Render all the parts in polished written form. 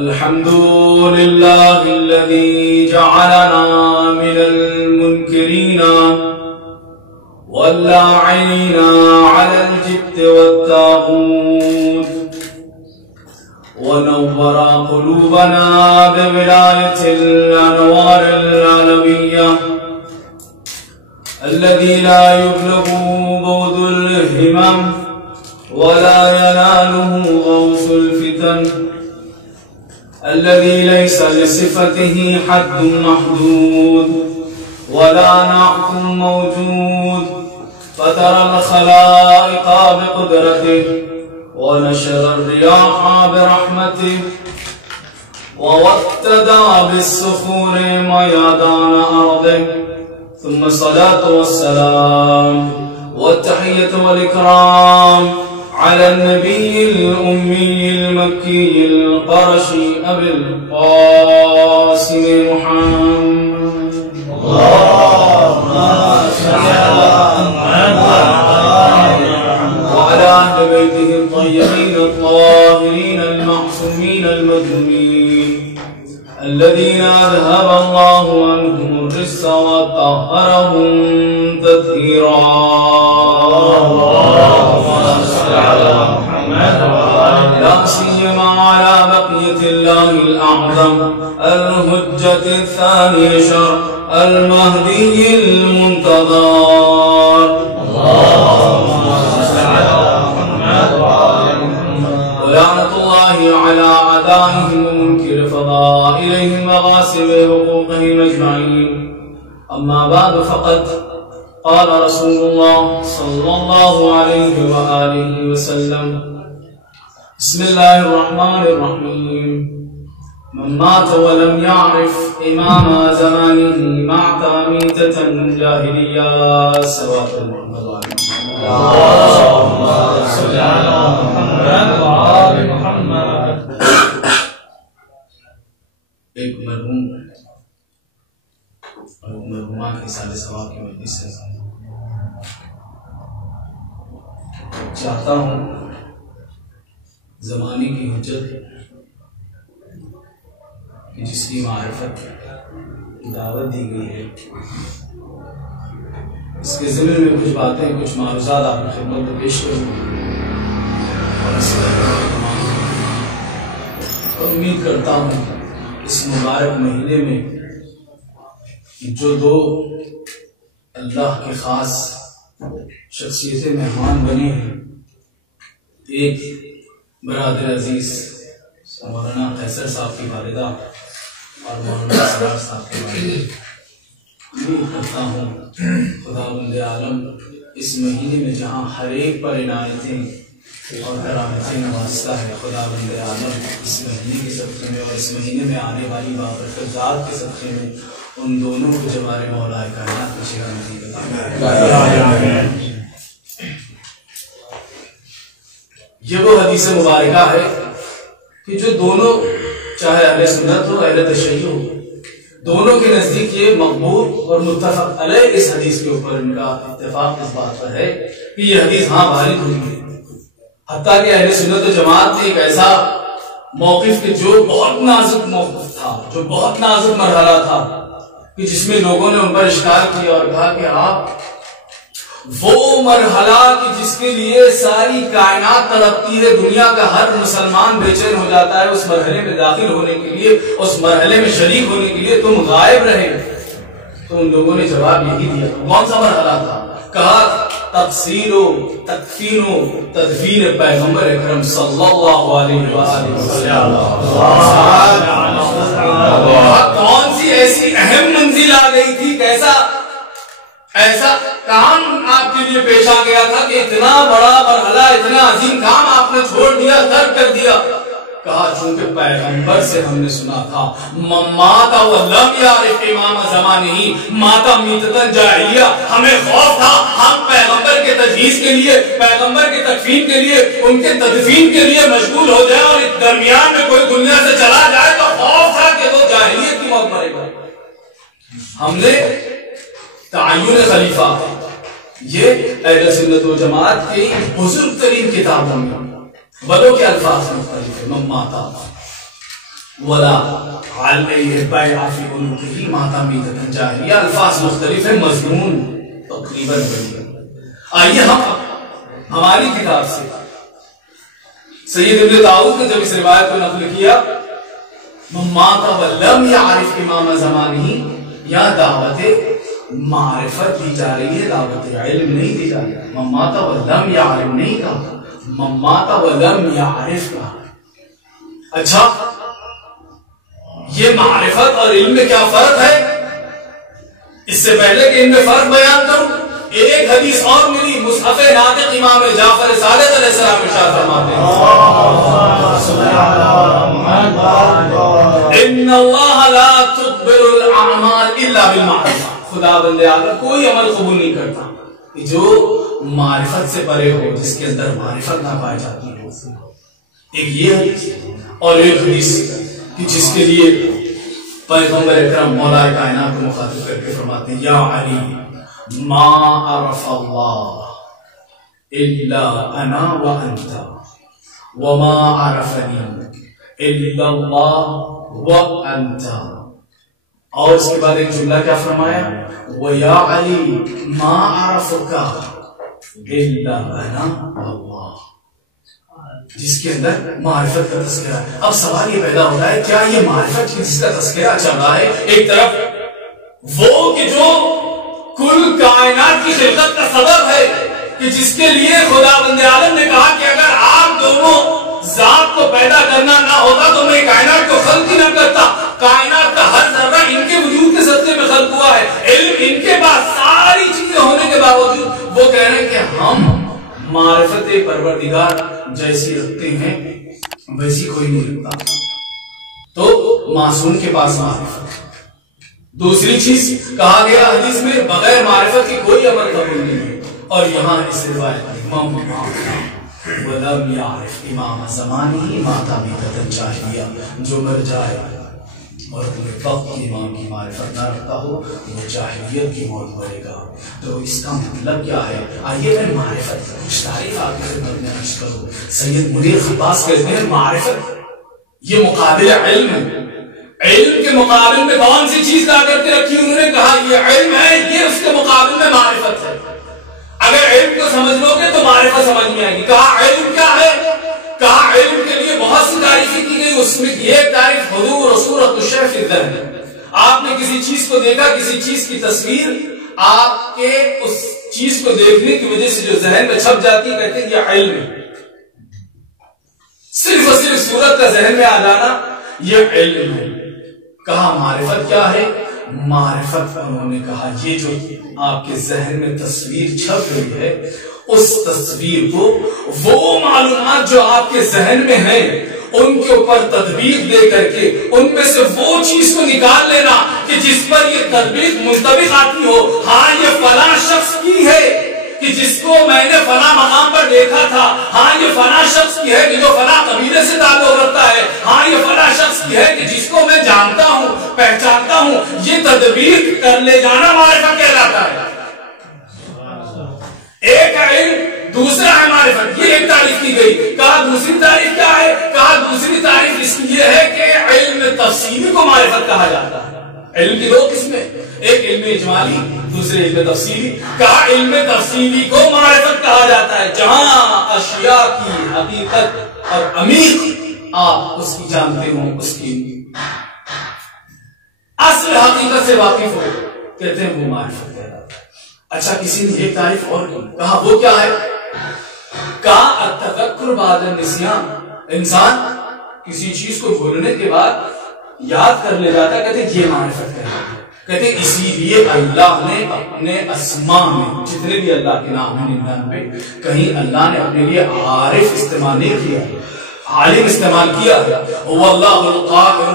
الحمد لله الذي جعلنا من المنكرين واللاعنين على الجبت والطاغوت ونور قلوبنا بولاية الأنوار العالمية الذي لا يبلغ بعد الهمم ولا يناله غوث الفتن الذي ليس لصفته حد محدود ولا نعت موجود فترى الخلائق بقدرته ونشر الرياح برحمته ووتد بالصخور ميادان أرضه ثم الصلاة والسلام والتحية والإكرام على النبي الأمي المكي القرشي أبي القاسم محمد اللهم صل على محمد وعلى أهل بيته الطيبين الطاهرين المعصومين المظلومين الذين أذهب الله عنهم الرجس وطهرهم تطهيرا لا سيما على بقية الله الأعظم الحجة الثاني عشر المهدي المنتظر اللهم صل على محمد ولعنة الله على أعدائهم ومنكر فضائلهم وغاصب حقوقهم أجمعين. أما بعد فقد قال رسول الله صلى الله عليه وآله وسلم بسم الله الرحمن الرحيم من مات ولم يعرف إمام زمانه مات ميتة جاهلية سواء المحمد اللهم صل على محمد وآل محمد. ایک مرحوم اور مرحومہ کے سال ثواب کی مجلس سے چاہتا ہوں زمانے کی حجت کہ جس کی معرفت دعوت دی گئی ہے اس کے ضمن میں کچھ باتیں کچھ معروضات آپ کی خدمت میں پیش کروں اور اس اور امید کرتا ہوں اس مبارک مہینے میں جو دو اللہ کے خاص شخصیتیں مہمان بنے ہیں، ایک برادر عزیز مولانا قیصر صاحب کی والدہ اور مولانا اسرار صاحب کی والدہ، امید کرتا ہوں خداوند عالم اس مہینے میں جہاں ہر ایک پر عنایتیں اور کرامتیں نوازتا ہے، خداوند عالم اس مہینے کے صدقے میں اور اس مہینے میں آنے والی بابرکت ذات کے صدقے میں ان دونوں کو جوار مولا کائنات کی شرح نصیب عطا. یہ وہ حدیث مبارکہ ہے کہ جو دونوں چاہے اہل سنت ہو اہل تشیع ہو، دونوں کے نزدیک یہ مقبول اور متفق علیہ اس حدیث کے اوپر ان کا اتفاق اس بات پر ہے کہ یہ حدیث ہاں وارد ہوئی ہے. حتیٰ کہ اہل سنت و جماعت نے ایک ایسا موقف کہ جو بہت نازک موقف تھا، جو بہت نازک مرحلہ تھا، کہ جس میں لوگوں نے ان پر اشکال کیا اور کہا کہ آپ وہ مرحلہ کہ جس کے لیے ساری کائنات تڑپتی ہے، دنیا کا ہر مسلمان بے چین ہو جاتا ہے، اس مرحلے میں داخل ہونے کے لیے، اس مرحلے میں شریک ہونے کے لیے تم غائب رہے. تو ان لوگوں نے جواب یہی دیا. کون سا مرحلہ تھا؟ کہا تفسیر و تکفین و تدفین پیغمبر اکرم صلی اللہ علیہ وآلہ وسلم. کون سی ایسی اہم منزل آ گئی تھی، کیسا ایسا کام آپ کے لیے پیش آ گیا تھا کہ اتنا بڑا مرحلہ، اتنا عظیم کام آپ نے چھوڑ دیا، ترک کر دیا. کہا چونکہ پیغمبر سے ہم نے سنا تھا مات ولم یعرف امام زمانہ مات میتۃ جاہلیہ. ہمیں خوف تھا ہم پیغمبر کے تجہیز کے لیے، پیغمبر کے تکفین کے لیے، ان کے تدفین کے لیے مشغول ہو جائیں اور درمیان میں کوئی دنیا سے چلا جائے تو خوف تھا کہ وہ جاہلیت کی موت مرے گا. ہم نے تعین خلیفہ یہ اہل سنت و جماعت کی بزرگ ترین کتابوں میں ولو کے الفاظ مختلف من مات ولا علیہ بیع فی عنقہ مات میتۃ جاہلیہ، الفاظ مختلف ہیں، مضمون تقریباً وہی. آئیے ہم ہماری کتاب سے سید ابن طاؤس نے جب اس روایت کو نقل کیا من مات ولم یعرف امام زمانہ، یا دعوت معرفت دی جا رہی ہے، دعوت علم نہیں دی جا رہی ہے. من مات ولم یعرف نہیں کہا، من مات ولم یعرف کہا. اچھا یہ معرفت اور علم میں کیا فرق ہے؟ اس سے پہلے کہ ان میں فرق بیان کروں، ایک حدیث اور ملی مصحف ناطق امام جعفر صادق علیہ السلام ارشاد فرماتے ہیں ان اللہ لا تقبل الاعمال الا بالمعرفہ، خدا بندے آدم کوئی عمل قبول نہیں کرتا جو معرفت سے پرے ہو، جس کے اندر معرفت نہ پائی جاتی ہو. ایک یہ حدیث اور ایک حدیث کہ جس کے لیے پیغمبر اکرم مولا کائنات کو مخاطب کر کے فرماتے ہیں یا علی ما عرف اللہ الا انا وانت وما عرفنی الا اللہ وانت. اور اس کے بعد ایک جملہ کیا فرمایا وَيَا عَلِي مَا عَرَفُكَ إِلَّا أَنَا وَاللَّهُ، جس کے اندر معرفت کا تذکرہ ہے. اب سوال یہ پیدا ہوتا ہے کیا یہ معرفت کی جس کا تذکرہ چل رہا ہے ایک طرف وہ کہ جو کل کائنات کی خلقت کا سبب ہے، کہ جس کے لیے خدا بند عالم نے کہا کہ اگر آپ دونوں ذات کو پیدا کرنا نہ ہوتا تو میں کائنات کو خلق ہی نہ کرتا. کائنات کا ہر ذرہ ان کے وجود کے صدقے میں خلق ہوا ہے. علم ان کے پاس ساری چیزیں ہونے کے باوجود وہ کہہ رہے ہیں کہ ہم معرفت پروردگار جیسی رکھتے ہیں ویسی کوئی نہیں رکھتا. تو معصوم کے پاس معرفت. دوسری چیز کہا گیا حدیث میں بغیر معرفت کے کوئی عمل قبول نہیں ہے. اور یہاں اس روایت وَلَمْ يَعْرِفْ إِمَامَ زَمَانِهِ مَاتَ مِيتَةً جَاهِلِيَّةً، جو مر جائے اور اپنے وقت کے امام کی معرفت نہ رکھتا ہو وہ جاہلیت کی موت مرے گا. تو اس کا مطلب کیا ہے؟ آئیے میں معرفت کچھ تعریف آپ کی خدمت میں عرض کروں. سید منیر خباز کہتے ہیں معرفت یہ مقابل علم ہے. علم کے مقابل میں کون سی چیز لا کر کے رکھی؟ انہوں نے کہا یہ علم ہے، یہ اس کے مقابل میں معرفت ہے. اگر علم کو سمجھ لو گے تو معرفت سمجھ میں آئے گی. کہا علم کیا ہے؟ کہا علم کے لیے بہت سی تعریفیں کی گئی. اس میں یہ تعریف حضور صورت الشیء فی الذہن. آپ نے کسی چیز کو دیکھا، کسی چیز کی تصویر آپ کے اس چیز کو دیکھنے کی وجہ سے جو ذہن میں چھپ جاتی ہے، کہتے ہیں یہ علم ہے. صرف اور صرف صورت کا ذہن میں آ جانا یہ علم ہے. کہا معرفت کیا ہے؟ معرفت انہوں نے کہا یہ جو آپ کے ذہن میں تصویر چھپ رہی ہے اس تصویر کو وہ معلومات جو آپ کے ذہن میں ہیں ان کے اوپر تطبیق دے کر کے ان میں سے وہ چیز کو نکال لینا کہ جس پر یہ تطبیق منطبق آتی ہو. ہاں یہ فلاں شخص کی ہے کہ جس کو میں نے فلاں مقام پر دیکھا تھا. ہاں یہ فلاں شخص کی ہے کہ جو فلاں قبیلے سے تعلق رکھتا ہے. ہاں یہ فلاں شخص کی ہے کہ جس کو میں جانتا ہوں، پہچانتا ہوں. یہ تدبیر کر لے جانا معرفت کہلاتا ہے. ایک علم، دوسرا ہے معرفت. یہ ایک تعریف کی گئی. کہا دوسری تعریف کیا ہے؟ کہا دوسری تعریف اس لیے ہے کہ علم تفصیلی کو معرفت کہا جاتا ہے. علم کی دو قسمیں، ایک علم اجمالی، دوسرے علم تفصیلی. کہا علم تفصیلی کو معرفت کہا جاتا ہے جہاں اشیاء کی حقیقت اور عمیق آپ اس کی جانتے ہوں، اس کی اصل حقیقت سے واقف ہو، کہتے ہیں وہ معرفت کہلاتا ہے. اچھا کسی نے ایک تعریف اور کی. کہا وہ کیا ہے؟ کہا التذکر بعد النسیان. انسان کسی چیز کو بھولنے کے بعد یاد کر لے جاتا ہے، کہتے ہیں یہ معرفت کہلاتا ہے. کہتے ہیں اسی لیے اللہ نے اپنے اسماء میں جتنے بھی اللہ کے نام ہیں 99 کہیں اللہ نے اپنے لیے عارف استعمال نہیں کیا، عالم استعمال کیا. واللہ القاہر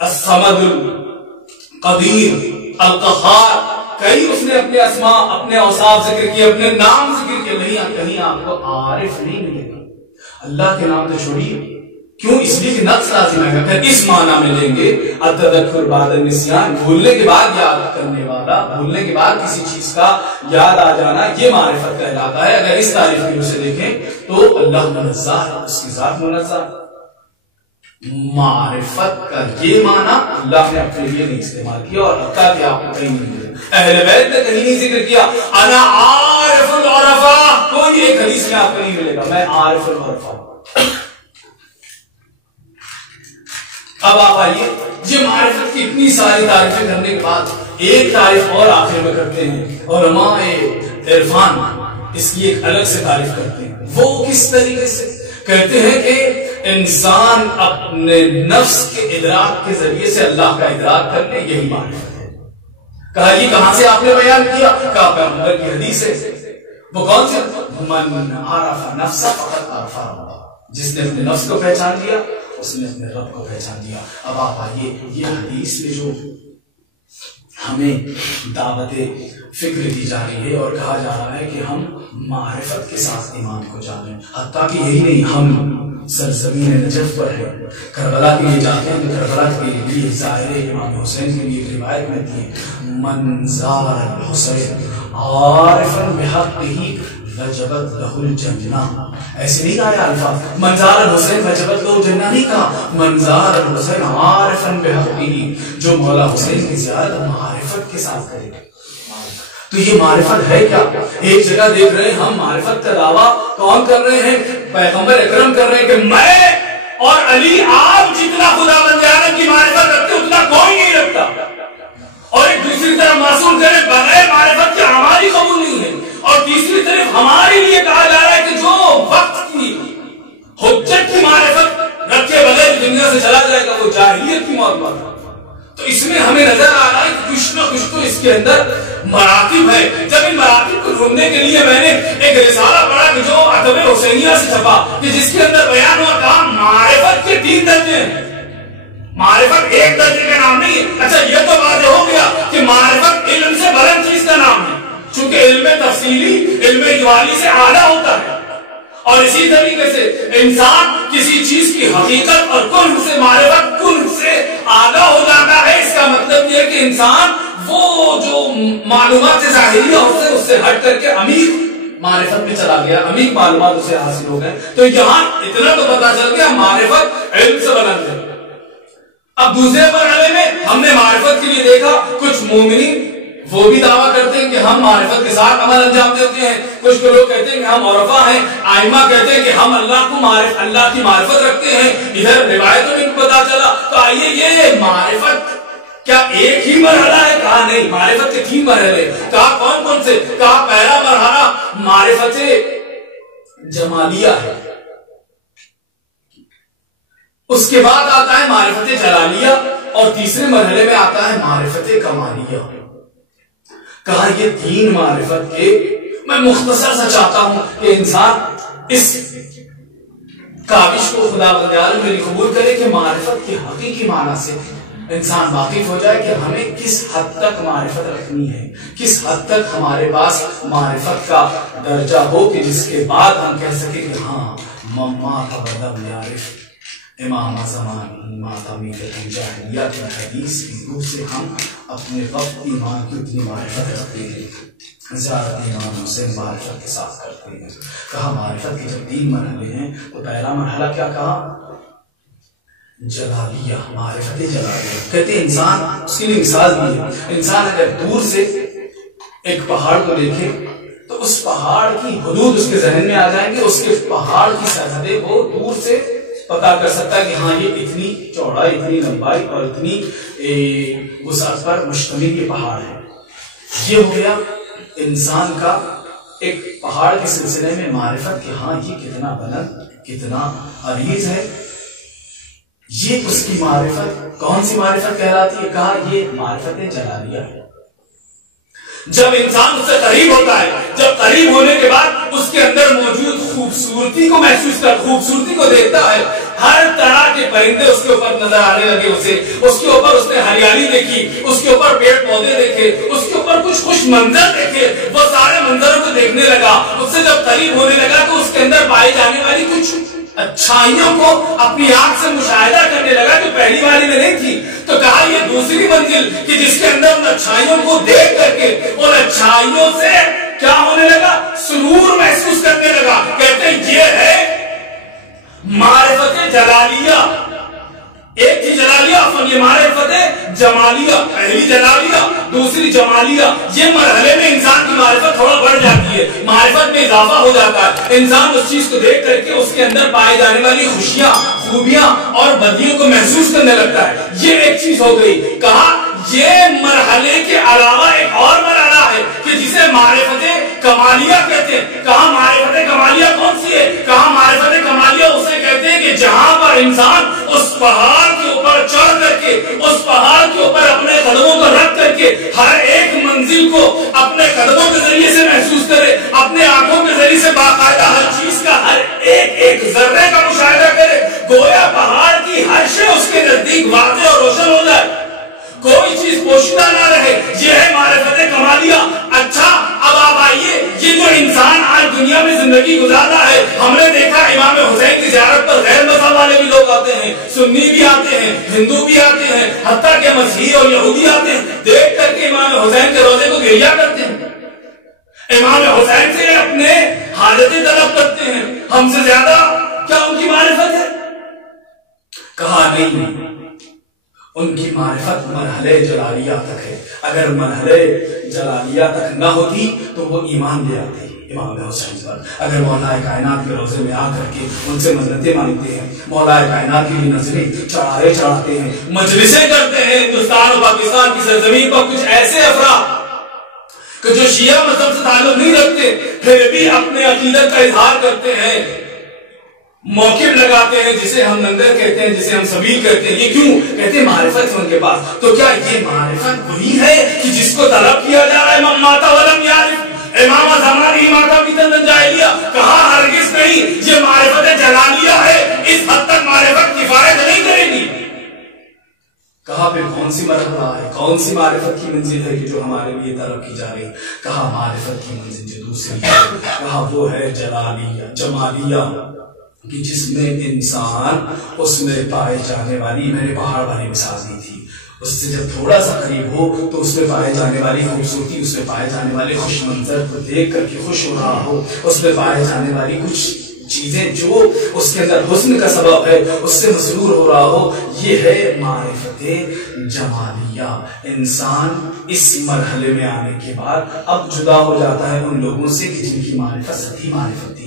الصمد القدیر القہار. کہیں اس نے اپنے اسماء، اپنے اوصاف ذکر کیے، اپنے نام ذکر کیے. نہیں کہیں آپ کو عارف نہیں ملے گا. اللہ کے نام تو چھوڑیے، کیوں؟ اس لیے کہ نقص لازم ہے. اگر اس معنی میں لیں گے التذکر بعد النسیان، بھولنے کے بعد یاد کرنے والا، بھولنے کے بعد کسی چیز کا یاد آ جانا، یہ معرفت کہلاتا ہے. اگر اس تعریف کی وجہ سے دیکھیں تو اللہ منزہ ہے، اس کی ذات منزہ. معرفت کا یہ معنی اللہ نے اپنے لیے نہیں استعمال کیا، اور حتیٰ کہ آپ کو کہیں نہیں ملے. اہل بیت نے کہیں نہیں ذکر کیا انا عارف العرفاء، کوئی ایک حدیث میں آپ کو نہیں ملے گا میں عارف العرفاء. اب آپ آئیے، یہ معرفت کی اتنی ساری تعریفیں کرنے کے بعد ایک تعریف اور آخر میں کرتے ہیں علماء عرفان، اس کی ایک الگ سے تعریف کرتے ہیں. وہ کس طریقے سے کہتے ہیں کہ انسان اپنے نفس کے ادراک کے ذریعے سے اللہ کا ادراک کر لے، یہی معرفت ہے. کہا یہ کہاں سے آپ نے بیان کیا؟ کہا پیغمبر کی حدیث ہے. وہ کون سے؟ من عرف نفسہ فقد عرف ربہ، جس نے اپنے نفس کو پہچان لیا اس نے اپنے رب کو پہچان دیا. اب آپ آئیے، یہ حدیث میں جو ہمیں دعوت فکر دی جا رہی ہے اور کہا جا رہا ہے کہ ہم معرفت کے ساتھ ایمان کو جانیں، حتیٰ کہ یہی نہیں، ہم سرزمین نجف پر ہے، کربلا کے لیے جاتے ہیں تو کربلا کے لیے ظاہر امام حسین کے لیے ایک روایت میں تھی من زار الحسین عارفا بحقہ وجبت لہ الجنہ. ایسے نہیں کہا الفاظ منظار الحسین وجبت لہ الجنہ، نہیں کہا منظار الحسین عارفا بحقہ، جو مولا حسین کی زیارت معرفت کے ساتھ کرے. تو یہ معرفت ہے کیا؟ ایک جگہ دیکھ رہے ہیں ہم معرفت کا دعویٰ کون کر رہے ہیں؟ پیغمبر اکرم کر رہے ہیں کہ میں اور علی آپ جتنا خدا بند عالم کی معرفت رکھتے اتنا کوئی نہیں رکھتا. اور ایک دوسری طرف معصوم کرے بغیر معرفت کے ہماری قبول نہیں ہے. اور تیسری طرف ہمارے لیے کہا جا رہا ہے کہ جو وقت کی حجت کی معرفت رکھے بغیر دنیا سے چلا جائے گا وہ جاہلیت کی موت پر. تو اس میں ہمیں نظر آ رہا ہے کہ کچھ نہ کچھ تو اس کے اندر مراتب ہے. جب ان مراتب کو ڈھونڈنے کے لیے میں نے ایک رسالہ پڑھا کہ جو ادب حسینیہ سے چھپا، کہ جس کے اندر بیان ہوا کہا معرفت کے 3 درجے ہیں. معرفت ایک درجے کا نام نہیں ہے. اچھا یہ تو واضح ہو گیا کہ معرفت علم سے بلند چیز کا نام ہے، چونکہ علم تفصیلی علم اجمالی سے اعلیٰ ہوتا ہے. اور اسی طریقے سے انسان کسی چیز کی حقیقت اور کنہ سے معرفت کنہ سے آگاہ ہو جاتا ہے. اس کا مطلب یہ ہے کہ انسان وہ جو معلومات ظاہریہ ہوتے ہیں اس سے ہٹ کر کے عمیق معرفت میں چلا گیا، عمیق معلومات اسے حاصل ہو گئے. تو یہاں اتنا تو پتا چل گیا معرفت علم سے بلند ہے. اب دوسرے مرحلے میں ہم نے معرفت کے لیے دیکھا کچھ مومنین وہ بھی دعویٰ کرتے ہیں کہ ہم معرفت کے ساتھ عمل انجام دیتے ہیں. کچھ لوگ کہتے ہیں کہ ہم عرفا ہیں. ائمہ کہتے ہیں کہ ہم اللہ کی معرفت رکھتے ہیں. ادھر روایتوں میں پتا چلا. تو آئیے یہ معرفت کیا ایک ہی مرحلہ ہے؟ کہا نہیں، معرفت کے 3 مرحلے. کہا کون کون سے؟ کہا پہلا مرحلہ معرفت جمالیہ ہے، اس کے بعد آتا ہے معرفت جلالیہ، اور تیسرے مرحلے میں آتا ہے معرفت کمالیہ. کہا یہ 3 معرفت کے میں مختصر سا چاہتا ہوں کہ انسان اس کاوش کو خدا بندیال میں قبول کرے کہ معرفت کے حقیقی معنی سے انسان واقف ہو جائے کہ ہمیں کس حد تک معرفت رکھنی ہے، کس حد تک ہمارے پاس معرفت کا درجہ ہو کہ جس کے بعد ہم کہہ سکیں کہ ہاں مما فبدم یعرف امام زمان ماتمی جاہلیہ کی حدیث کی روح سے ہم اپنے وقت ایمان کی اتنی معرفت رکھتے ہیں، زیادہ امام حسین معرفت کے ساتھ کرتے ہیں. کہا معرفت کے جب 3 مرحلے ہیں تو پہلا مرحلہ کیا کہا؟ جلالیہ، معرفت جلالیہ. کہتے ہیں انسان، اس کی مثال دی ہے، انسان اگر دور سے ایک پہاڑ کو دیکھے تو اس پہاڑ کی حدود اس کے ذہن میں آ جائیں گے، اس کے پہاڑ کی سرحدیں وہ دور سے پتا کر سکتا ہے کہ ہاں یہ اتنی چوڑائی، اتنی لمبائی اور اتنی وسعت پر مشتمل یہ پہاڑ ہے. یہ ہو گیا انسان کا ایک پہاڑ کے سلسلے میں معرفت کہ ہاں یہ کتنا بلند، کتنا عریض ہے. یہ اس کی معرفت کون سی معرفت کہلاتی ہے؟ کہا یہ معرفت جلالیہ ہے. جب انسان اس سے قریب ہوتا ہے، جب قریب ہونے کے بعد اس کے اندر موجود خوبصورتی کو محسوس کر، خوبصورتی کو دیکھتا ہے، ہر طرح کے پرندے اس کے اوپر نظر آنے لگے، اس کے اوپر اس نے ہریالی دیکھی، اس کے اوپر پیڑ پودے دیکھے، اس کے اوپر کچھ خوش منظر دیکھے، وہ سارے منظروں کو دیکھنے لگا. اس سے جب قریب ہونے لگا تو اس کے اندر پائی جانے والی کچھ اچھائیوں کو اپنی آنکھ سے مشاہدہ کرنے لگا جو پہلی والی میں نہیں تھی. تو کہا یہ دوسری منزل کہ جس کے اندر ان اچھائیوں کو دیکھ کر کے اور اچھائیوں سے کیا ہونے لگا, سرور محسوس کرنے لگا. کہتے ہیں یہ ہے معرفت جلالیہ. ایک تھی جلالیہ, یہ معرفت جمالیہ. پہلی جلالیہ, دوسری جمالیہ. یہ مرحلے میں انسان کی معرفت تھوڑا بڑھ جاتی ہے, معرفت میں اضافہ ہو جاتا ہے. انسان اس چیز کو دیکھ کر کے اس کے اندر پائے جانے والی خوشیاں, خوبیاں اور بدیوں کو محسوس کرنے لگتا ہے. یہ ایک چیز ہو گئی. کہا یہ مرحلے کے علاوہ ایک اور مرحلہ ہے کہ جسے معرفت کمالیہ کہتے ہیں. کہا معرفت کمالیہ کون سی ہے؟ کہا معرفت کمالیہ اسے کہتے ہیں کہ جہاں پر انسان اس پہاڑ کے اوپر چڑھ کر کے, اس پہاڑ کے اوپر اپنے قدموں کو رکھ کر کے ہر ایک منزل کو اپنے قدموں کے ذریعے سے محسوس کرے, اپنے آنکھوں کے ذریعے سے باقاعدہ ہر چیز کا ہر ایک ذرے کا مشاہدہ کرے. گویا پہاڑ کی ہر شے اس کے نزدیک واضح اور روشن ہو جائے, کوئی چیز پوشیدہ نہ رہے. یہ ہے معرفت کمالیہ. اچھا اب آپ آئیے, یہ جو انسان آج دنیا میں زندگی گزارتا ہے, ہم نے دیکھا امام حسین کی زیارت پر غیر مذہب والے بھی لوگ آتے ہیں, سنی بھی آتے ہیں, ہندو بھی آتے ہیں, حتیٰ کہ مسیحی اور یہودی آتے ہیں. دیکھ کر کے امام حسین کے روزے کو گریا کرتے ہیں, امام حسین سے اپنے حاجتیں طلب کرتے ہیں. ہم سے زیادہ کیا ان کی معرفت ہے؟ کہا نہیں, ان کی معرفت مرحلے جلالیہ تک ہے. اگر مرحلے جلالیہ تک نہ ہوتی تو وہ ایمان لے آتے امام حسین پر. اگر مولا کائنات کے روزے میں آ کر کے ان سے منتیں مانگتے ہیں, مولا کائنات کی نظریں چڑھاتے ہیں, مجلسیں کرتے ہیں ہندوستان اور پاکستان کی سرزمین پر کچھ ایسے افراد کہ جو شیعہ مذہب سے تعلق نہیں رکھتے پھر بھی اپنے عقیدت کا اظہار کرتے ہیں, موقف لگاتے ہیں جسے ہم ننگر کہتے ہیں, جسے ہم سبیل کہتے ہیں. یہ کیوں کہتے ہیں؟ معرفت ہے ان کے پاس. تو کیا یہ معرفت وہی ہے کہ جس کو طلب کیا جا رہا ہے؟ من مات ولم یعرف امام زمانی ماتا بیتن جاہلیہ. کہا ہرگز نہیں, یہ معرفت جلالیہ ہے. اس حد تک معرفت کفایت نہیں کرے گی. کہا پھر کون سی مرحلہ ہے, کون سی معرفت کی منزل ہے کہ جو ہمارے لیے طلب کی جا رہی؟ کہا معرفت کی منزل جو دوسری ہے, کہا وہ ہے جلالیہ, جمالیہ, کہ جس میں انسان اس میں پائے جانے والی, میں نے پہاڑ والی مثال دی تھی, اس سے جب تھوڑا سا قریب ہو تو اس میں پائے جانے والی خوبصورتی, اس میں پائے جانے والے خوش منظر کو دیکھ کر کے خوش ہو رہا ہو, اس میں پائے جانے والی کچھ چیزیں جو اس کے اندر حسن کا سبب ہے اس سے مسرور ہو رہا ہو. یہ ہے معرفت جمالیہ. انسان اس مرحلے میں آنے کے بعد اب جدا ہو جاتا ہے ان لوگوں سے کہ جن کی معرفت سطحی معرفت تھی.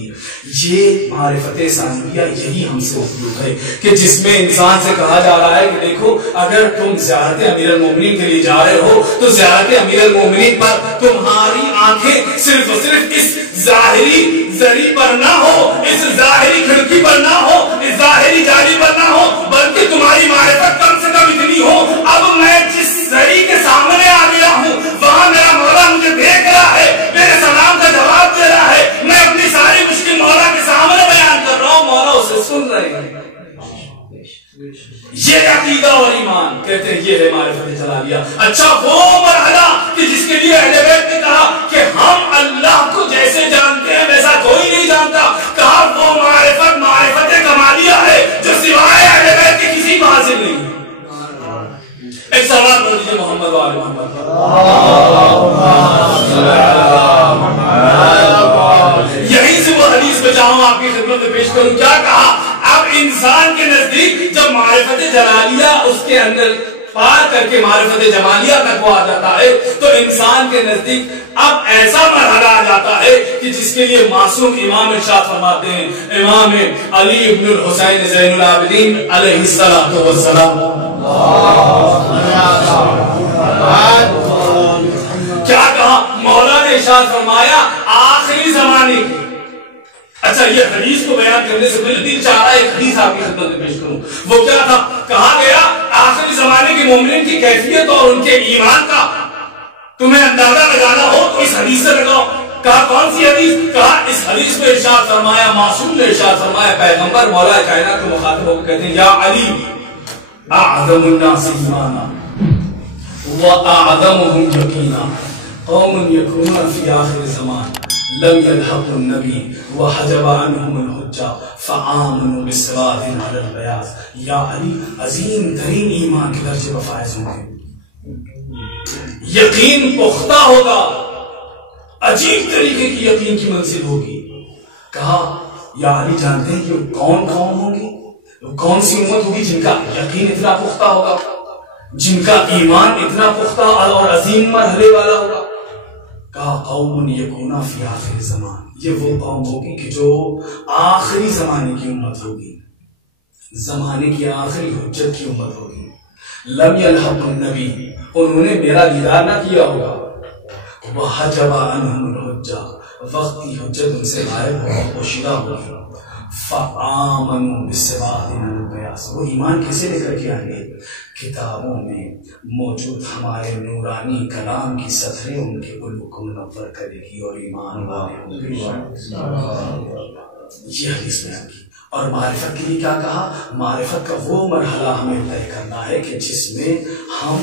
یہ معرفت ثانویہ یہی ہم سے مطلوب ہے کہ جس میں انسان سے کہا جا رہا ہے کہ دیکھو اگر تم زیارت امیر المومنین کے لیے جا رہے ہو تو زیارت امیر المومنین پر تمہاری آنکھیں صرف اور صرف اس ظاہری زری پر نہ ہو, اس ظاہری کھڑکی پر نہ ہو, اس ظاہری جالی پر نہ ہو, بلکہ تمہاری معرفت کم سے کم اتنی ہو. اب میں جس زری کے سامنے آ گیا ہوں وہاں میرا مولا مجھے دیکھ رہا ہے, میرے سلام کا جواب دے رہا ہے, میں اپنی ساری مشکل مولا کے سامنے بیان کر رہا ہوں, مولا اسے سن رہے ہیں. یہ عقیدہ اور ایمان کہتے ہیں یہ ہے معرفت جلالیہ. اچھا وہ مرحلہ کہ جس کے لیے اہل بیت نے کہا کہ ہم اللہ کو جیسے جانتے ہیں ویسا کوئی نہیں جانتا, کہا وہ معرفت کمالیہ ہے جو سوائے اہل بیت کے کسی کو حاصل نہیں. ایک سوال پڑھ دیجیے محمد و آل محمد. یہیں سے وہ حدیث پہ چاہوں آپ کی خدمت میں پیش کروں. کیا کہا؟ اب انسان کے نزدیک جب معرفت جلالیہ اس کے اندر پار کر کے معرفت جمالیہ تک وہ آ جاتا ہے تو انسان کے نزدیک اب ایسا مرحلہ آ جاتا ہے کہ جس کے لیے معصوم امام ارشاد فرماتے ہیں, امام علی ابن الحسین زین العابدین علیہ الصلوۃ والسلام, کیا کہا؟ مولا نے ارشاد فرمایا آخری زمانے. اچھا یہ حدیث کو بیان کرنے سے پہلے دل چاہ رہا ہے ایک حدیث آپ کی خدمت میں پیش کروں. وہ کیا تھا؟ کہا گیا آخری زمانے کے مومنین کی کیفیت اور ان کے ایمان کا تمہیں اندازہ لگانا ہو تو اس حدیث سے لگاؤ. کہا کون سی حدیث؟ کہا اس حدیث میں ارشاد فرمایا, معصوم نے ارشاد فرمایا, پیغمبر مولا کائنات کو مخاطب ہو کے کہتے ہیں یا علی اعظم الناس ایمانا واعظمهم یقینا قوم یکونون فی آخر زمان لم يلحق النبی وحجب عنهم الحجہ فآمنوا بالسواد علی البیاض. یا علی عظیم ترین ایمان کے درجے پر فائز ہوں گے، یقین پختہ ہوگا، عجیب طریقے کی یقین کی منزل ہوگی. کہا یا علی جانتے ہیں کہ کون قوم ہوگی، کون سی امت ہوگی جن کا یقین اتنا پختہ ہوگا، جن کا ایمان اتنا پختہ اور عظیم مرحلے والا ہوگا؟ کہا قوم یکون فی آخر زمان، یہ وہ قوم ہوگی کہ جو آخری زمانے کی امت ہوگی، زمانے کی آخری حجت کی امت ہوگی. لم یلحق النبی، انہوں نے میرا دیدار نہ کیا ہوگا، وحجب عنہم الحجہ، وقت کی حجت ان سے غائب ہوگا، پوشیدہ ہوگی. فآمنوا بالسواد علی البیاض، وہ ایمان کیسے لے کر کے آئیں گے؟ کتابوں میں موجود ہمارے نورانی کلام کی سطریں ان کے قلوب کو منور کرے گی اور ایمان والے ہوں گے. یہ حدیث بیان کی. اور معرفت کے لیے کیا کہا؟ معرفت کا وہ مرحلہ ہمیں طے کرنا ہے کہ جس میں ہم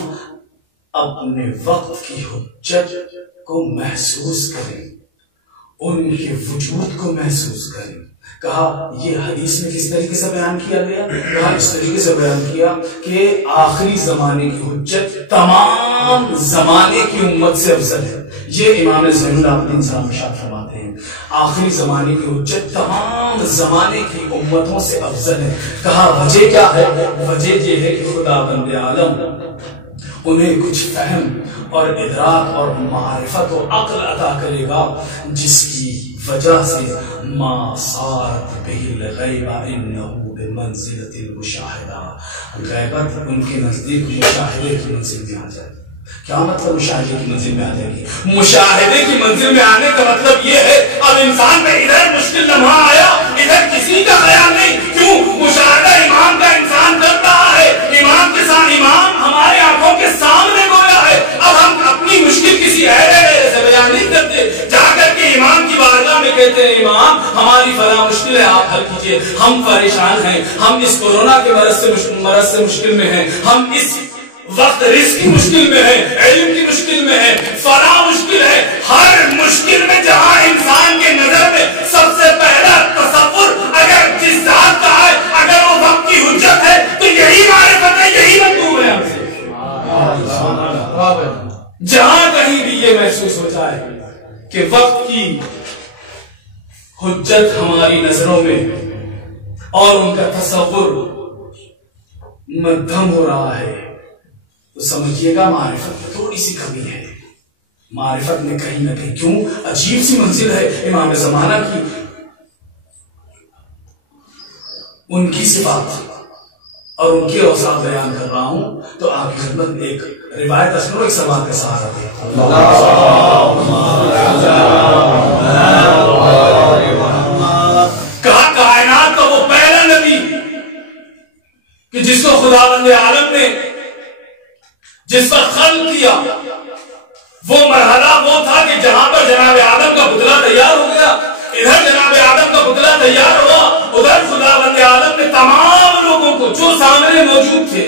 اپنے وقت کی حجت کو محسوس کریں، ان کے وجود کو محسوس کریں. کہا یہ حدیث میں کس طریقے سے بیان کیا گیا؟ کہا اس طریقے سے بیان کیا کہ آخری زمانے کی حجت تمام زمانے کی امت سے افضل ہے. یہ امام زین العابدین صاحب ارشاد فرماتے ہیں آخری زمانے کی حجت تمام زمانے کی امتوں سے افضل ہے. کہا وجہ کیا ہے؟ وجہ یہ ہے کہ خدا بند عالم انہیں کچھ فہم اور ادراک اور معرفت و عقل عطا کرے گا جس کی وجہ سے ما صارت به الغیبہ انہ بمنزلۃ المشاہدہ، غیبت ان کے نزدیک مشاہدے کی منزل میں آ جائے. کیا مطلب مشاہدے کی منزل میں آ جائے گی؟ مشاہدے کی منزل میں آنے کا مطلب یہ ہے اب انسان میں ادھر مشکل لمحہ آیا، ادھر کسی کا خیال نہیں. کیوں؟ مشاہدہ امام کا انسان کر رہا ہے، امام کے ساتھ امام ہمارے آنکھوں کے سامنے گویا ہے. اب ہم اپنی مشکل کسی ایسے سے بیان نہیں کرتے، جا کر کے امام کی بارگاہ میں کہتے ہیں امام ہماری فلاں مشکل ہے آپ حل کیجئے، ہم پریشان ہیں، ہم اس کورونا کے مرض سے مشکل میں ہیں، ہم اس وقت رزق کی مشکل میں ہے، علم کی مشکل میں ہے، فلاں مشکل ہے. ہر مشکل میں جہاں انسان کے نظر میں سب سے پہلا تصور اگر جس ذات کا ہے، اگر وہ وقت کی حجت ہے تو یہی معرفت ہے، یہی مطلوب ہے ہم سے. جہاں کہیں بھی یہ محسوس ہو جائے کہ وقت کی حجت ہماری نظروں میں اور ان کا تصور مدھم ہو رہا ہے تو سمجھیے گا معرفت میں تھوڑی سی کمی ہے. معرفت میں کہیں نہ کہیں کیوں عجیب سی منزل ہے امام زمانہ کی. ان کی صفات اور ان کے اوصاف بیان کر رہا ہوں تو آپ کی خدمت میں ایک روایت اسنو ایک سوال کا سہارا دے. کہا کائنات کا وہ پہلا نبی کہ جس کو خداوند عالم نے جس پر خلق کیا، وہ مرحلہ وہ تھا کہ جہاں پر جناب آدم کا پتلا تیار ہو گیا، ادھر جناب آدم کا پتلا تیار ہوا، ادھر خداوند عالم نے تمام لوگوں کو جو سامنے موجود تھے،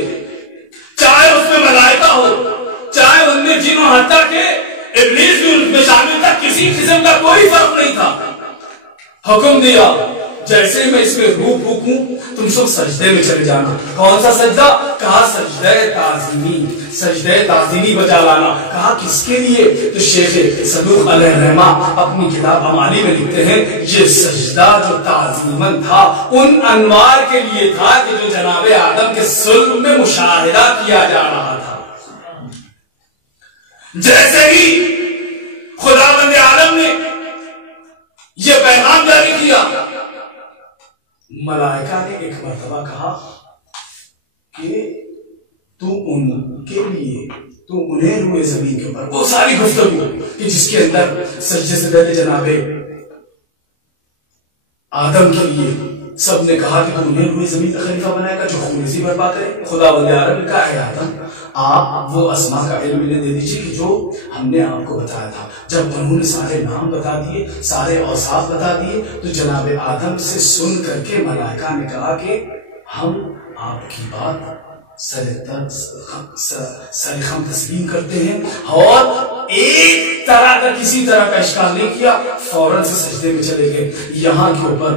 چاہے اس میں ملائکہ ہو، چاہے ان میں جن و حتیٰ کہ ابلیس بھی ان میں شامل تھا، کسی قسم کا کوئی فرق نہیں تھا. حکم دیا جیسے میں اس میں روح پھونکوں تم سب سجدے میں چلے جانا. کون سا سجدہ؟ کہا سجدہ تعظیمی، سجدہ تعظیمی بجا لانا. کہا کس کے لیے؟ تو شیخ صدوق علیہ الرحمہ اپنی کتاب امالی میں لکھتے ہیں یہ سجدہ جو تعظیمن تھا ان انوار کے لیے تھا کہ جو جناب آدم کے صلب میں مشاہدہ کیا جا رہا تھا. جیسے ہی خداوند عالم نے یہ پیغام جاری کیا، ملائکہ نے ایک مرتبہ کہا کہ تو ان کے لیے تو انہیں روئے زمین کے اوپر وہ ساری گفتگو کہ جس کے اندر سجدے سے پہلے جناب آدم کے لیے سب نے کہا کہ تو انہیں روئے زمین کا خلیفہ بنائے گا جو خون ریزی برپا کرے. خدا بند عالم نے کہا ہے آدم آپ وہ اسماء کا علم انہیں دے دیجیے کہ جو ہم نے آپ کو بتایا تھا. جب انہوں نے سارے نام بتا دیے، سارے اوصاف بتا دیے تو جناب آدم سے سن کر کے ملائکہ نے کہا کہ ہم آپ کی بات سرخم تسلیم کرتے ہیں اور ایک طرح کا کسی طرح کا اشکال نہیں کیا، فوراً سے سجدے میں چلے گئے۔ یہاں کے اوپر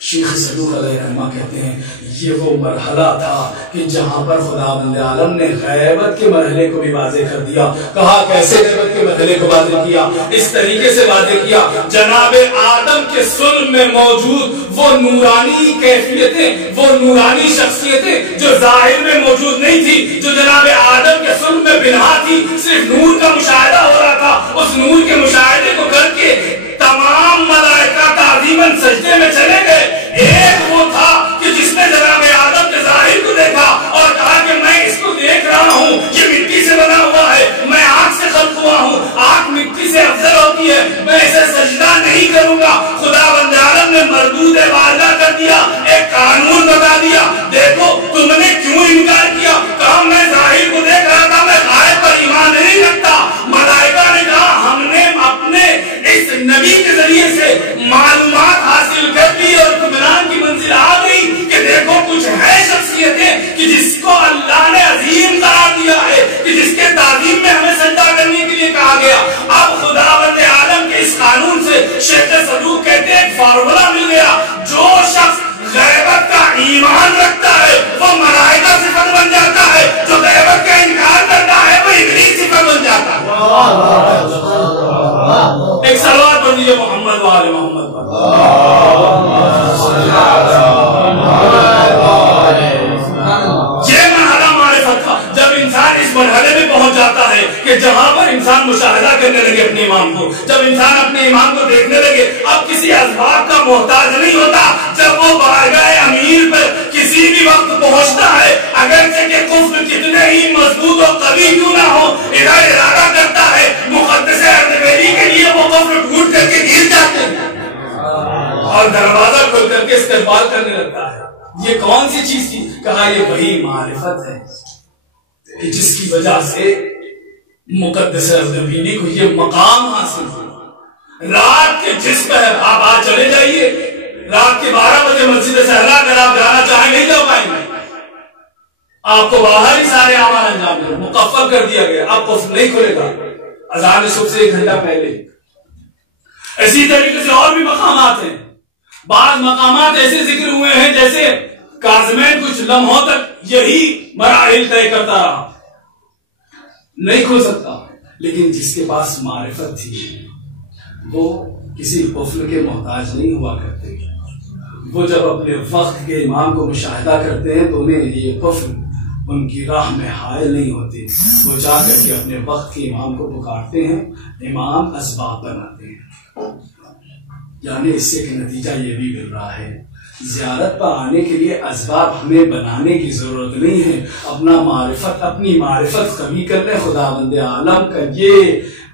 شیخ صدوق علیہ رحمہ کہتے ہیں یہ وہ مرحلہ تھا کہ جہاں پر خداوند عالم نے غیبت کے مرحلے کو بھی واضح کر دیا۔ کہا کیسے غیبت کے مرحلے کو واضح کیا؟ اس طریقے سے واضح کیا، جناب آدم کے صلب میں موجود وہ نورانی کیفیتیں، وہ نورانی شخصیتیں جو ظاہر میں موجود نہیں تھی، جو جناب آدم کے صلب میں بنہا تھی، صرف نور کا مشاہدہ ہو رہا تھا، اس نور کے مشاہدے کو کر کے تمام ملائکہ تعظیماً سجدے میں چلے گئے۔ ایک وہ تھا کہ جس نے جناب آدم کے ظاہر کو دیکھا اور کہا کہ میں اس کو دیکھ رہا ہوں، یہ مٹی سے بنا ہوا ہے، میں آگ سے خلق ہوا ہوں، آگ مٹی سے افضل ہوتی ہے، میں اسے سجدہ نہیں کروں گا۔ خداوند عالم نے مردود واضح کر دیا، ایک قانون بتا دیا، دیکھو تم نے کیوں انکار کیا؟ کہا میں ظاہر کو دیکھ رہا تھا، میں غائب پر ایمان نہیں رکھتا۔ ملائکہ نے کہا ہم نے اپنے اس نبی کے ذریعے سے معلومات حاصل کر لی اور اطمینان کی منزل آ گئی کہ دیکھو کچھ ہے شخصیتیں کہ جس کو اللہ نے عظیم قرار دیا ہے، کہ جس کے تعظیم میں ہمیں سجدہ کرنے کے لیے کہا گیا۔ اب خداوند عالم کے اس قانون سے شیخ صدوق کہتے ہیں ایک فارمولا مل گیا، جو شخص غیبت کا ایمان رکھتا ہے وہ ملائکہ صفت بن جاتا ہے، جو غیبت کا انکار کرتا ہے وہ ابلیس صفت بن جاتا ہے۔ ایک صلوات پڑھیے محمد و آل محمد۔ یہ مرحلہ معرفت تھا، جب انسان اس مرحلے میں پہنچ جاتا ہے کہ جہاں پر انسان مشاہدہ کرنے لگے اپنے امام کو، جب انسان اپنے امام کو دیکھنے لگے، اب کسی اسباب کا محتاج نہیں ہوتا۔ جب وہ بارگاہ امیر پر کسی بھی وقت پہنچتا ہے، اگرچہ کہ کفر کتنے ہی مضبوط و قوی کیوں نہ ہو، ارادہ کرتا ہے مقدس اردبیلی کے لیے وہ کفر ٹوٹ کر کے گر جاتے ہیں اور دروازہ کھول کر کے استقبال کرنے لگتا ہے۔ یہ کون سی چیز تھی؟ کہا یہ وہی معرفت ہے کہ جس کی وجہ سے مقدس اردبیلی کو یہ مقام حاصل ہوا۔ رات کے جس پر آپ آج چلے جائیے، رات کے 12 بجے مسجد صحرا اگر آپ جانا چاہیں نہیں جا پائیں گے، آپ کو باہر ہی سارے اعمال انجام دیں، مقفل کر دیا گیا، آپ کو نہیں کھلے گا اذان صبح سے 1 گھنٹہ پہلے۔ اسی طریقے سے اور بھی مقامات ہیں، بعض مقامات ایسے ذکر ہوئے ہیں جیسے کاظمین کچھ لمحوں تک یہی مراحل طے کرتا رہا، نہیں کھل سکتا، لیکن جس کے پاس معرفت تھی وہ کسی قفل کے محتاج نہیں ہوا کرتے۔ وہ جب اپنے وقت کے امام کو مشاہدہ کرتے ہیں تو انہیں یہ قفل ان کی راہ میں حائل نہیں ہوتے، وہ جا کر کے اپنے وقت کے امام کو پکارتے ہیں، امام اسباب بناتے ہیں۔ یعنی اس سے ایک نتیجہ یہ بھی مل رہا ہے، زیارت پر آنے کے لیے اسباب ہمیں بنانے کی ضرورت نہیں ہے، اپنی معرفت قوی کر لیں خداوند عالم کا یہ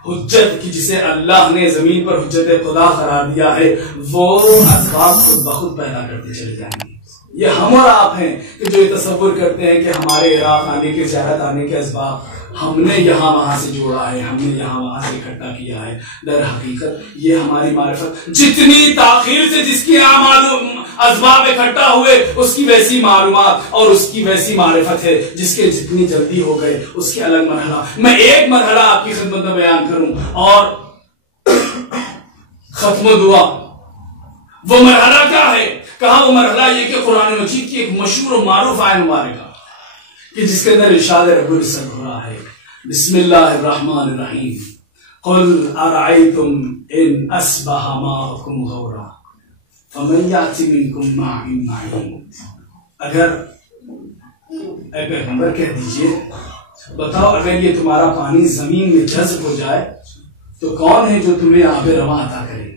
حجت کی جسے اللہ نے زمین پر حجت خدا قرار دیا ہے، وہ اسباب خود بخود پیدا کرتے چلے جائیں گے۔ یہ ہم اور آپ ہیں کہ جو یہ تصور کرتے ہیں کہ ہمارے عراق آنے کے، زیارت آنے کے اسباب ہم نے یہاں وہاں سے جوڑا ہے، ہم نے یہاں وہاں سے اکٹھا کیا ہے۔ در حقیقت یہ ہماری معرفت جتنی تاخیر سے جس کی اسباب اکٹھا ہوئے اس کی ویسی معلومات اور اس کی ویسی معرفت ہے، جس کے جتنی جلدی ہو گئے اس کے الگ مرحلہ۔ میں ایک مرحلہ آپ کی خدمت میں بیان کروں اور ختم دعا۔ وہ مرحلہ کیا ہے؟ کہا وہ مرحلہ یہ کہ قرآن مجید کی ایک مشہور و معروف آیت مبارکہ کہ جس کے اندر ارشاد رب العزت ہو رہا ہے، بسم اللہ الرحمن الرحیم، قل ارأیتم ان اصبح ماؤکم غورا فمن یأتی منکم ماء معین۔ اگر اے پیغمبر کہہ دیجئے، بتاؤ اگر یہ تمہارا پانی زمین میں جذب ہو جائے تو کون ہے جو تمہیں آب رواں عطا کرے؟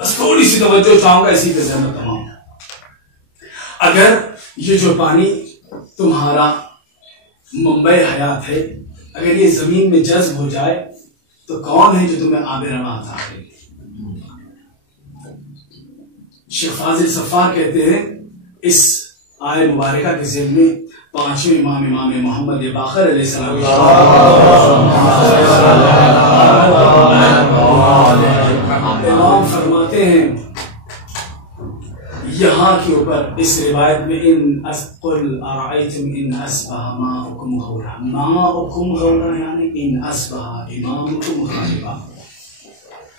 بس تھوڑی سی توجہ چاہوں گا اسی کے ذہن میں تمام۔ اگر یہ جو پانی تمہارا منبع حیات ہے اگر یہ زمین میں جذب ہو جائے تو کون ہے جو تمہیں آب رواں عطا کرے؟ شیخ فاضل صفار کہتے ہیں اس آیت مبارکہ کے ذیل میں پانچویں امام محمد باقر علیہ السلام امام فرماتے ہیں یہاں کے اوپر اس روایت میں قل ارأیتم ان اصبح ماؤکم غورا، ماؤکم غورا یعنی ان اصبح امامکم غائبا،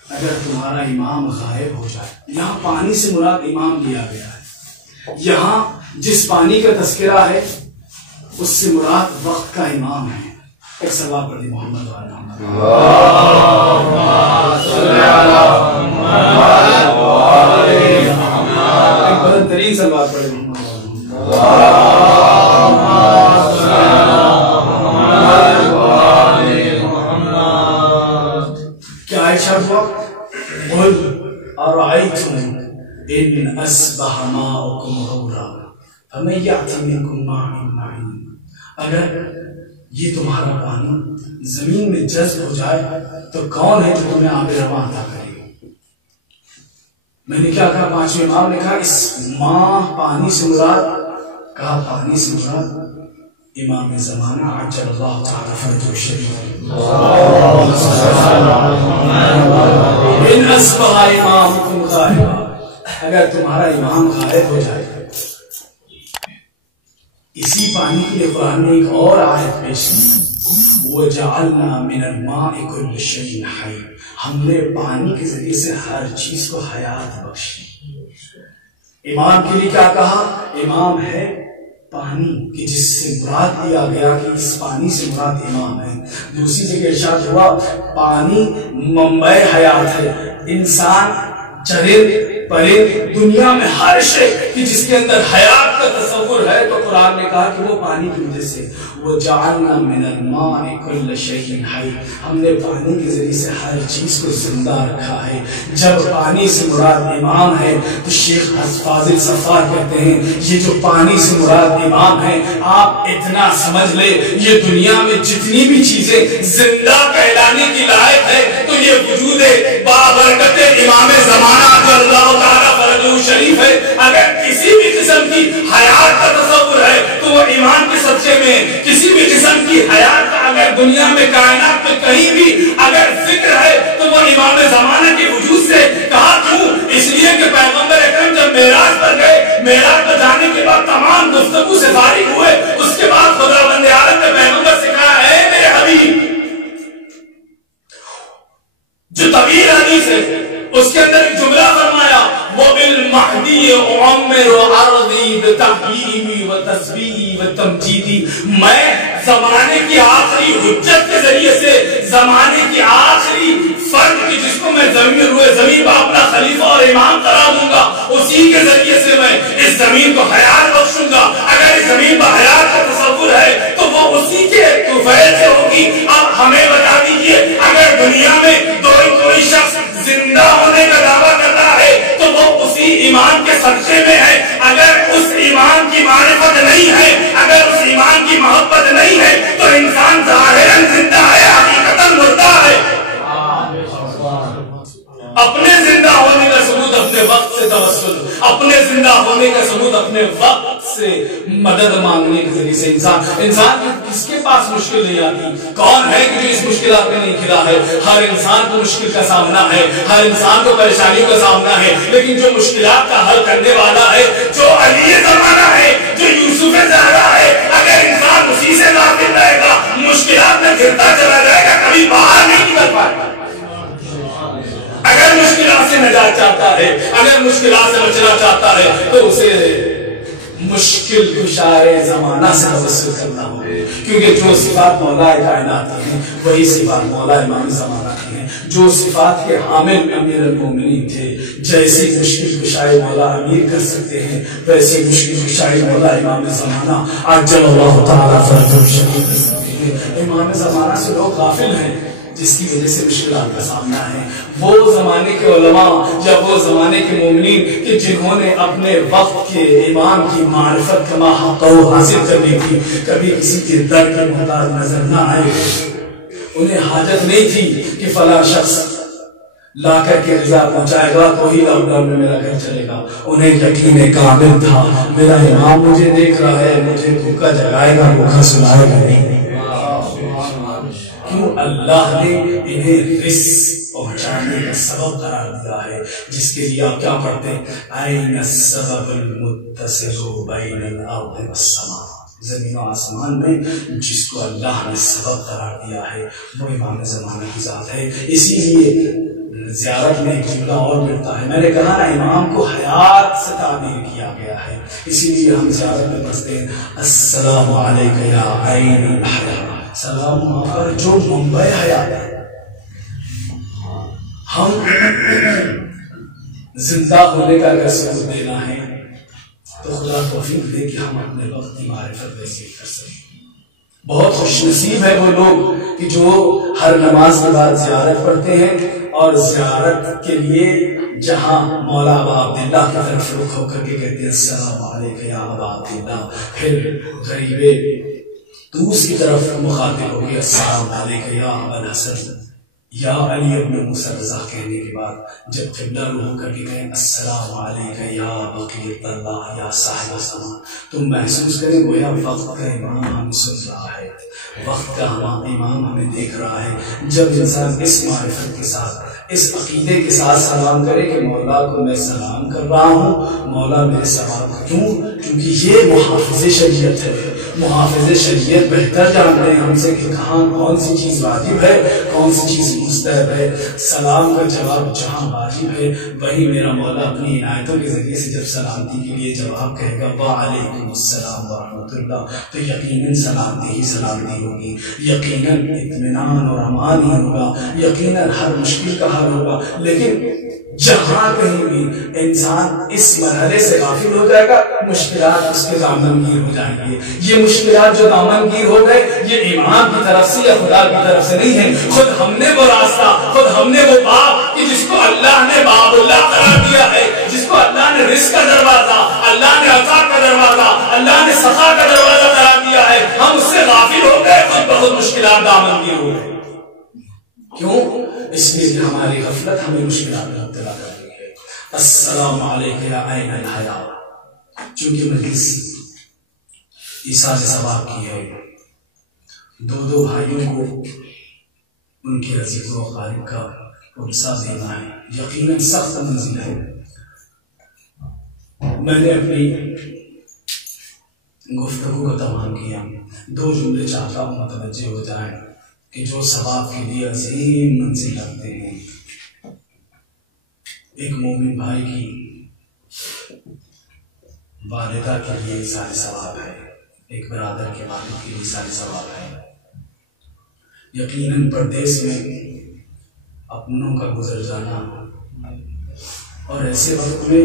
اگر تمہارا امام غائب ہو جائے، یہاں پانی سے مراد امام لیا گیا ہے، یہاں جس پانی کا تذکرہ ہے اس سے مراد وقت کا امام ہے۔ ایک سوال پڑھ دی محمد والا بلند ترین سلوات پڑھے کیا ارشاد ہوا؟ قل ارأیتم ان اصبح ماؤکم غورا فمن یأتی منکم ماء معین، اگر یہ تمہارا پانی زمین میں جذب ہو جائے تو کون ہے جو تمہیں آب رواں عطا کرے گا؟ میں نے کیا کہا؟ پانچویں امام نے کہا اس ماں پانی سے مراد، کہا پانی سے مراد امام زمانہ عجل اللہ تعالی فرجہ الشریف، ان اصبح امامکم غائبا، اگر تمہارا امام غائب ہو جائے۔ اسی پانی کے لیے قرآن نے ایک اور آیت پیش کی، وَجَعَلْنَا مِنَ الْمَاءِ كُلَّ شَيْءٍ حَيٍّ، ہم نے پانی کے ذریعے سے ہر چیز کو حیات بخشی۔ امام کے لیے کیا کہا؟ امام ہے پانی کہ جس سے مراد دیا گیا کہ اس پانی سے مراد امام ہے۔ دوسری جگہ ارشاد ہوا پانی منبع حیات ہے، انسان، چرند، پرند، دنیا میں ہر شے کہ جس کے اندر حیات کا تصور ہے، تو قرآن نے کہا کہ وہ پانی کی وجہ سے وَجَعَلْنَا مِنَ الْمَاءِ كُلَّ شَيْءٍ حَيٍّ، ہم نے پانی کے ذریعے سے ہر چیز کو زندہ رکھا ہے۔ جب پانی سے مراد امام ہے تو شیخ فاضل صفار کہتے ہیں یہ جو پانی سے مراد امام ہے، آپ اتنا سمجھ لے یہ دنیا میں جتنی بھی چیزیں زندہ کہلانے کی لائق ہے تو یہ وجود بابرکت امام زمانہ جو اللہ تعالیٰ فرجہ شریف ہے، اگر کسی بھی قسم کی حیات کا تصور ہے تو وہ ایمان کے صدقے میں، کسی بھی قسم کی حیات کا اگر دنیا میں کائنات میں کہیں بھی اگر ذکر ہے تو وہ امام زمانہ کے وجود سے۔ کہا کیوں؟ اس لیے کہ پیغمبر اکرم جب معراج پر گئے، معراج پر جانے کے بعد تمام گفتگو سے فارغ ہوئے، اس کے بعد خداوند عالم نے پیغمبر سے کہا اے میرے حبیب، جو طویل حدیث ہے اس کے اندر ایک جملہ فرمایا وَبِالْمَحْدِي أُعَمِّرُ عَرْضِي بِتَحْیِیمِ وَتَسْبِیحِ وَتَمْجِیدِ، میں زمانے کی آخری حجت کے ذریعے سے، زمانے کی آخری فرد کی جس کو میں زمین پر اپنا خلیفہ اور امام قرار دوں گا، اسی کے ذریعے سے میں اس زمین کو حیات بخشوں گا۔ اگر اس زمین پر حیات کا تصور ہے تو وہ اسی کے فیض سے ہوگی۔ اب ہمیں بتا دیجئے اگر دنیا میں کوئی شخص زندہ ہونے کا دعویٰ کرتا ہے تو وہ اسی ایمان کے صدقے میں ہے۔ اگر اس ایمان کی معرفت نہیں ہے، اگر اس ایمان کی محبت نہیں ہے تو انسان ظاہراً زندہ ہے، حقیقتاً مردہ ہے۔ اپنے زندہ ہونے کا ثبوت اپنے وقت سے توسل، اپنے زندہ ہونے کا ثبوت اپنے وقت سے مدد مانگنے کے ذریعے سے۔ انسان کس کے پاس مشکل نہیں آتی؟ کون ہے کہ جو اس مشکلات میں نہیں کھلا ہے؟ ہر انسان کو مشکل کا سامنا ہے، ہر انسان کو پریشانیوں کا سامنا ہے، لیکن جو مشکلات کا حل کرنے والا ہے، جو علی زمانہ ہے، جو یوسف زہرا ہے، اگر انسان اسی سے غافل رہے گا مشکلات میں گرتا چلا جائے گا، کبھی باہر نہیں نکل پائے گا۔ اگر مشکلات سے نجات چاہتا ہے، اگر مشکلات سے بچنا چاہتا ہے تو اسے مشکل کشائے زمانہ سے توسل کرنا ہو، کیونکہ جو صفات مولا کائنات کی ہیں وہی صفات مولا امام زمانہ کی ہیں۔ جو صفات کے حامل امیر المومنین تھے، جیسی مشکل کشائے مولا امیر کر سکتے ہیں ویسی مشکل کشائے مولا امام زمانہ عجل اللہ تعالیٰ فرجہ شریف کر سکتے ہیں۔ امام زمانہ سے لوگ غافل ہیں جس کی وجہ سے مشکلات کا سامنا ہے۔ وہ زمانے کے علماء یا وہ زمانے کے مومنین کہ جنہوں نے اپنے وقت کے امام کی معرفت کما حق حاصل کرنی تھی، کبھی کسی کے در کے محتاج نظر نہ آئے۔ انہیں حاجت نہیں تھی کہ فلاں شخص لا کر کے رضا پہنچائے گا تو ہی لاک ڈاؤن میں میرا گھر چلے گا۔ انہیں یقین کامل تھا میرا امام مجھے دیکھ رہا ہے، مجھے بھوکا جگائے گا، بھوکا سلائے گا نہیں۔ کیوں؟ اللہ نے انہیں رزق پہنچانے کا سبب قرار دیا ہے، جس کے لیے آپ کیا پڑھتے ہیں؟ این السبب المتصل بین الارض والسماء، زمین و آسمان میں جس کو اللہ نے سبب قرار دیا ہے وہ امام زمانہ کی ذات ہے۔ اسی لیے زیارت میں ایک جملہ اور ملتا ہے، میں نے کہا نا امام کو حیات سے تعبیر کیا گیا ہے، اسی لیے ہم زیارت میں پڑھتے ہیں السلام علیک یا عین الحیات، سلام پر جو منبع حیات ہے۔ ہم زندہ ہونے کا اگر ثبوت دینا ہے تو خدا توفیق دے کہ ہم اپنے وقت کی معرفت ویسے کر سکیں۔ بہت خوش نصیب ہے وہ لوگ کہ جو ہر نماز کے بعد زیارت پڑھتے ہیں اور زیارت کے لیے جہاں مولا ابا عبداللہ کی طرف رخ ہو کر کے کہتے ہیں السلام علیکم یا ابا عبداللہ، پھر غریب دوس کی طرف مخاطب ہو گیا السلام علیکم یا ابا الحسن یا علی ابن موسیٰ رضا کہنے کے بعد جب قبلہ رخ کر کے کہیں السلام علیکم یا بقیت اللہ یا صاحب السماء، تم محسوس کریں گویا وقت کا امام ہمیں سن رہا ہے، وقت کا امام ہمیں دیکھ رہا ہے۔ جب انسان اس معرفت کے ساتھ اس عقیدے کے ساتھ سلام کرے کہ مولا کو میں سلام کر رہا ہوں، مولا میرے سلام، کیونکہ یہ محافظ شریعت ہے، محافظ شریعت بہتر جانتے ہیں ہم سے کہ کہاں کون سی چیز واجب ہے، کون سی چیز مستحب ہے۔ سلام کا جواب جہاں واجب ہے وہی میرا مولا اپنی عنایتوں کے ذریعے سے جب سلامتی کے لیے جواب کہے گا وعلیکم السلام ورحمۃ اللہ، تو یقیناً سلامتی ہی سلامتی ہوگی، یقیناً اطمینان اور امان ہی ہوگا، یقیناً ہر مشکل کا حل ہوگا۔ لیکن جہاں کہیں بھی انسان اس مرحلے سے غافل ہو جائے گا مشکلات اس کے دامن گیر ہو جائیں گے۔ یہ مشکلات جو دامن گیر ہو گئے یہ امام کی طرف سے یا خدا کی طرف سے نہیں ہے، خود ہم نے وہ راستہ، خود ہم نے وہ باب کہ جس کو اللہ نے باب اللہ قرار دیا ہے، جس کو اللہ نے رزق کا دروازہ، اللہ نے عطا کا دروازہ، اللہ نے سخا کا دروازہ قرار دیا ہے، ہم اس سے غافل ہو گئے، خود بخود مشکلات دامن گیر ہو گئے۔ کیوں؟ اس لیے کہ ہماری غفلت ہمیں مشکلات میں مبتلا کر رہی ہے۔ السلام علیکم یا عین الحیات، چونکہ مجلس ایثار ثواب کی ہے، دو بھائیوں کو ان کے عزیز و اقارب کا پرسہ دینا ہے، یقیناً سخت منزل ہے۔ میں نے اپنی گفتگو کو تمام کیا، دو جملے چاہتا ہوں متوجہ ہو جائیں کہ جو ثواب کے لیے عظیم منزل رکھتے ہیں۔ ایک مومن بھائی کی والدہ کے لیے سارے ثواب ہے، ایک برادر کے والد کے لیے سارے ثواب ہے۔ یقیناً پردیس میں اپنوں کا گزر جانا اور ایسے وقت میں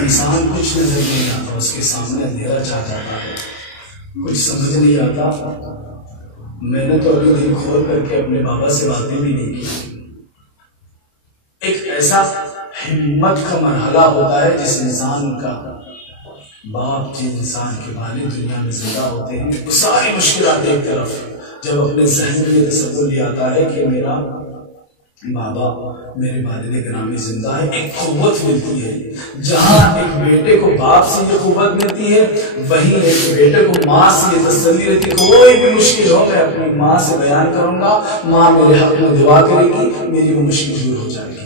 انسان کچھ نظر نہیں آتا، اس کے سامنے اندھیرا چھا جاتا ہے، کچھ سمجھ نہیں آتا۔ میں نے تو ابھی دل کھول کر کے اپنے بابا سے باتیں بھی نہیں کی۔ ایک ایسا ہمت کا مرحلہ ہوتا ہے جس انسان کا باپ، جس انسان کے والد دنیا میں زندہ ہوتے ہیں، وہ ساری مشکلات ایک طرف، جب اپنے ذہن میں یہ تصور لے آتا ہے کہ میرا بابا، میرے والد گرامی زندہ ہے، ایک قوت ملتی ہے۔ جہاں ایک بیٹے کو باپ سے یہ قوت ملتی ہے، وہیں ایک بیٹے کو ماں سے یہ تسلی رہتی ہے کوئی بھی مشکل ہو میں اپنی ماں سے بیان کروں گا، ماں میرے حق میں دعا کرے گی، میری وہ مشکل دور ہو جائے گی۔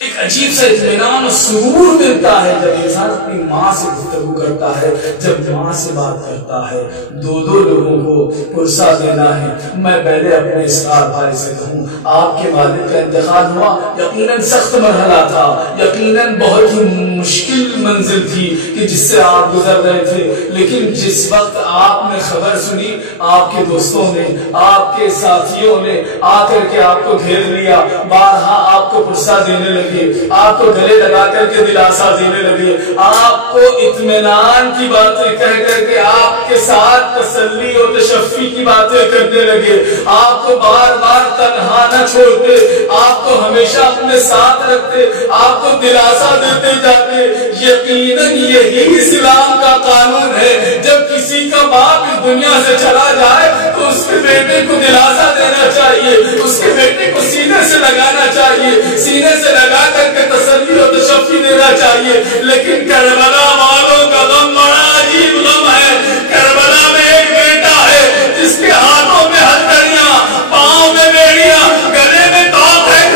ایک عجیب سا اطمینان اور سرور ملتا ہے جب انسان اپنی ماں سے گفتگو کرتا ہے، جب ماں سے بات کرتا ہے۔ دو لوگوں کو پرسہ دینا ہے۔ میں پہلے اپنے اسرار بھائی سے کہوں، آپ کے والد کا انتقال ہوا، یقیناً سخت مرحلہ تھا، یقیناً بہت ہی مشکل منزل تھی کہ جس سے آپ گزر رہے تھے، لیکن جس وقت آپ نے خبر سنی، آپ کے دوستوں نے، آپ کے ساتھیوں نے آ کر کے آپ کو گھیر لیا، بارہا آپ کو پرسہ دینے لگے، آپ کو گلے لگا کر کے دلاسا دینے لگے، آپ کو اطمینان کی باتیں کہہ کر کے آپ کے ساتھ تسلی اور تشفی کی باتیں کرنے لگے، آپ کو بار بار تنہا نہ چھوڑتے، آپ کو ہمیشہ اپنے ساتھ رکھتے، آپ کو دلاسا دیتے جاتے۔ یقیناً یہی اسلام کا قانون ہے، جب کسی کا باپ اس دنیا سے چلا جائے تو اس کے بیٹے کو دلاسا دینا چاہیے، اس کے بیٹے کو سینے سے لگانا چاہیے، سینے سے لگا کر کے تسلی اور تشفی دینا چاہیے۔ لیکن کربلا والوں کا غم بڑا عجیب غم ہے۔ کربلا میں ایک بیٹا ہے جس کے ہاتھوں میں ہتھکڑیاں، پاؤں میں بیڑیاں، گلے میں توق ہے،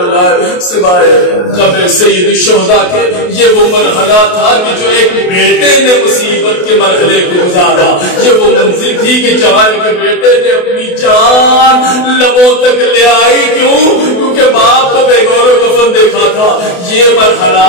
اللہ سوائے قبر سید الشہداء کے یہ وہ مرحلہ تھا کہ جو ایک بیٹے نے مصیبت کے مرحلے کو گزارا، یہ وہ منزل تھی کہ جوان کے بیٹے نے اپنی جان لبوں تک لے آئی. کیوں؟ کیونکہ باپ کو بے گور و کفن دیکھا تھا. یہ مرحلہ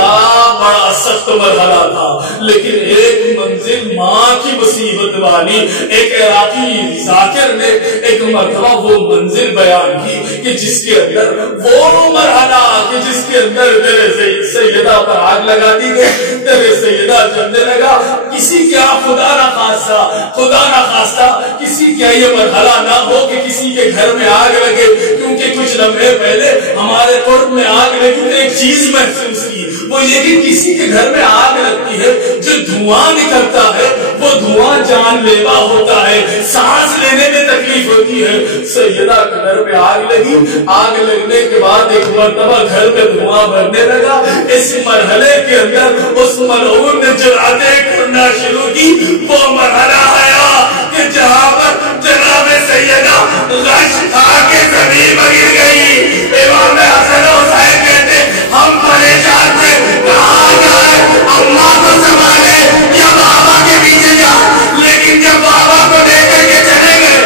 بڑا سخت مرحلہ تھا، لیکن ایک منزل ماں کی مصیبت والی ایک عراقی ذاکر نے ایک مرتبہ وہ منزل بیان کی کہ جس کے اندر وہ مرحلہ کہ جس کے اندر تیرے سیدہ پر آگ لگا دی گئی، تیرے سیدہ جلنے لگا. کسی کیا خدا نہ خواستہ کسی کیا یہ مرحلہ نہ ہو کہ کسی کے گھر میں آگ لگے. کیونکہ کچھ لمحے پہلے ہمارے قرب میں آگ لگی تو ایک چیز محسوس کی، وہ یہ کہ کسی کے گھر میں آگ لگتی ہے جو دھواں نکلتا ہے وہ دھواں جان لیوا ہوتا ہے، سانس لینے میں تکلیف ہوتی ہے. سیدہ کے گھر میں آگ لگی، آگ لگنے کے بعد ایک مرتبہ گھر میں دھواں بھرنے لگا. اس مرحلے کے اندر اس ملعون نے جراتیں کرنا شروع کی. وہ مرحلہ آیا کہ جہاں پر جناب سیدہ غش کھا کے زمین پر گر گئی. امام حسن حسین کہتے ہم پریشان تھے، کہاں جائے، اماں کو سنبھالے یا بابا کے پیچھے جا. لیکن جب بابا کو لے کر کے چلے گئے،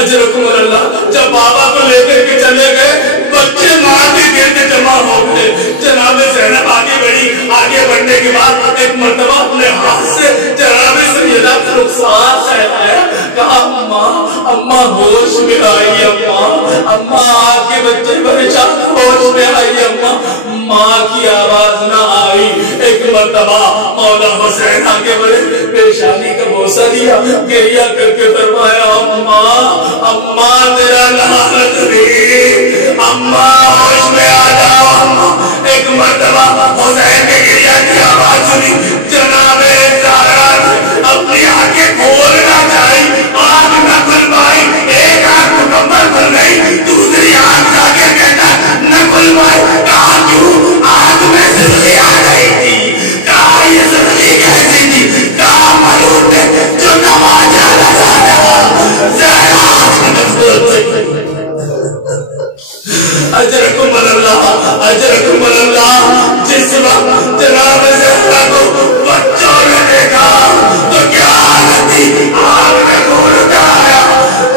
اجرکم اللہ، جب بابا کو لے کر کے چلے گئے بچے ماں کے گرد جمع ہو گئے. جناب زینب آگے بڑھی، آگے بڑھنے کے بعد ایک مرتبہ اپنے ہاتھ سے جناب سیدہ کا رخسار سہلایا، کہا اماں ہوش میں آئی، اماں آپ کے بچے پریشان، ہوش میں آئی اماں. ماں کی آواز نہ آئی. ایک مرتبہ مولا حسین آگے بڑھے، پیشانی کا بوسہ دیا، گریہ کر کے فرمایا اماں تیرا لعنت نہیں، اماں ہوش میں آ جاؤ اماں. ایک مرتبہ حسین کے گریہ کی آواز سنی، جناب زہرا اپنی آنکھیں کھولنا چاہی، آنکھ نہ کھل پائی. ایک آنکھ مکمل کھل گئی، دوسری آنکھ جا کے کہتا نہ کھل پائی. کہا کیوں؟ آنکھ میں سرخی آ گئی تھی. کہا یہ سرخی کیسی تھی؟ کہا ملعون نے جو نماز جانا چاہتا زہرا آنکھ نہ کھول سکتی. اجرکم اللہ. جس وقت جناب زہرا کو بچوں نے دیکھا تو کیا حالت تھی؟ آنکھ میں خون اتر آیا،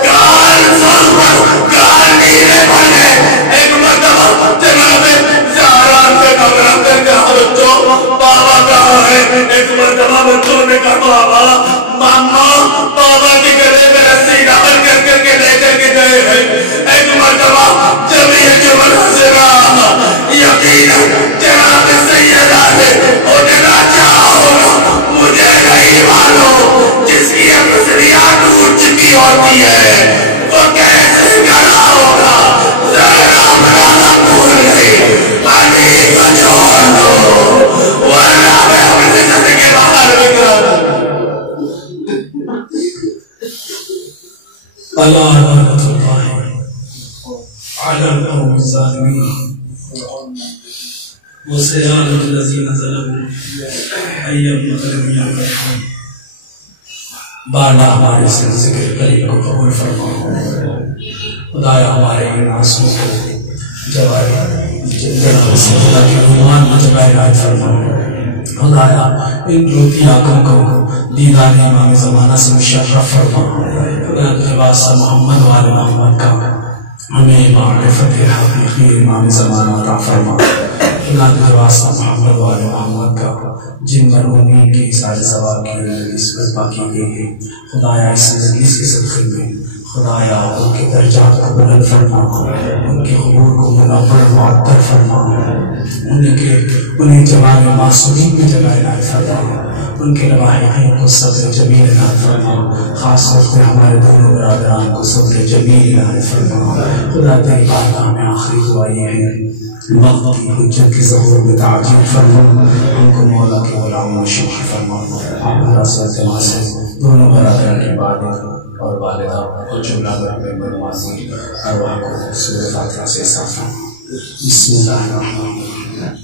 گال سر پر گال نیلے پڑ گئے. ایک مرتبہ جناب زہرا سے گھبرا کر کہا بچوں بابا کہاں ہے؟ ایک مرتبہ بچوں نے کہا ماما بابا کے گلے میں رسی ڈال کر کے لے کر کے گئے ہیں. ایک مرتبہ جب یہ جملہ سنا یقیناً جناب سیدہ سے اٹھنا چاہا ہوگا، مجھے نہیں معلوم. جس کی پسلیاں ٹوٹ چکی ہوتی ہے وہ کیسے کھڑا ہوگا. زہرا بنانا بھول گئی، علی کو چھوڑ دو ورنہ میں اپنے سطح کے باہر بکرا دوں. اللہ رحمت اللہ علی القوم الظالمین وسيعلم الذين ظلموا أي منقلب ينقلبون. بالا ہمارے سے ذکر کریم کو قبول فرما. خدایا ہمارے ان معصوم کو جوائے جناب سیدہ کے عنوان میں جگائے رائے فرما. خدایا ان روتی آنکھوں کو دیدار امام زمانہ سے مشرف فرما. خدا کے واسطہ محمد والے محمد کا ہمیں معرفت حقیقی امام زمانہ عطا فرما. خدا کے واسطہ محمد والے محمد کا جن مرحومین کی سارے ثواب کی نسبت باقی گئی ہے، خدایا اس زندگی کے صدقے میں خدایا ان کے درجات کو بلند فرما، ان کے قبور کو منور معطر فرما، انہیں جمال معصومین میں جگہ عنایت فرما، ان کے لواحقین کو صبر جمیل عنایت فرما. خاص طور سے ہمارے دونوں برادران کو صبر جمیل عنایت فرما. خدا تیری بارگاہ میں آخری دعا یہ ہے وقت کی حجت کے ظہور میں تعجیل فرما، ان کو مولا کے غلام و شکر فرما. آپ سے دونوں برادران کی والد اور والدہ اور جملہ برابر نمازی ارواح کو سورہ فاتحہ سے صاف فرما. بسم اللہ الرحمن الرحیم.